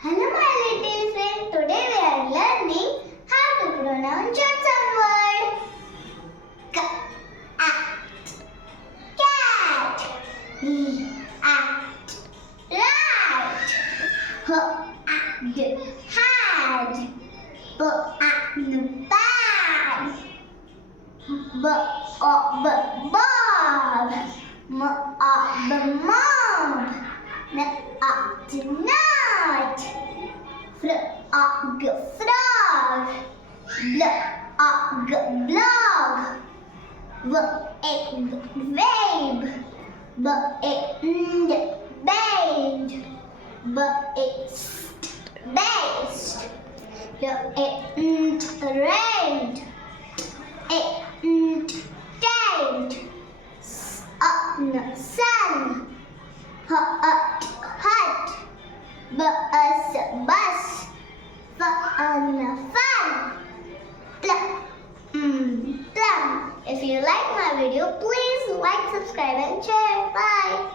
Hello my little friend. Today we are learning how to pronounce some word. Cat. Cat. Act. Right. Had. Bad. Bob. Mob. Not. Frog. Blog. Vabe. Bade. Based. Raid. Tamed. Sun. Hut. Bus. Fun. Plum. If you like my video, please like, subscribe and share. Bye.